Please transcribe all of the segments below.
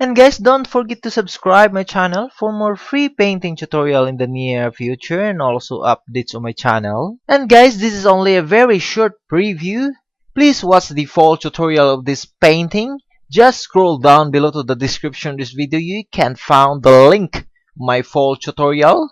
And guys, don't forget to subscribe my channel for more free painting tutorial in the near future and also updates on my channel. And guys, this is only a very short preview. Please watch the full tutorial of this painting. Just scroll down below to the description of this video. You can find the link my full tutorial.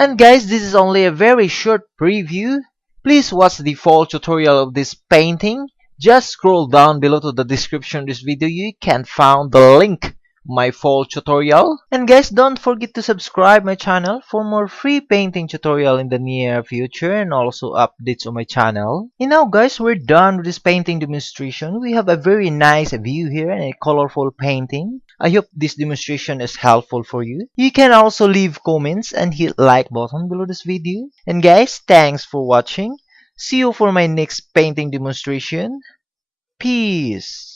And guys, this is only a very short preview. Please watch the full tutorial of this painting. Just scroll down below to the description of this video. You can find the link my full tutorial. And guys, don't forget to subscribe my channel for more free painting tutorial in the near future and also updates on my channel. And now guys, we're done with this painting demonstration. We have a very nice view here and a colorful painting. I hope this demonstration is helpful for you. You can also leave comments and hit like button below this video. And guys, thanks for watching. See you for my next painting demonstration. Peace.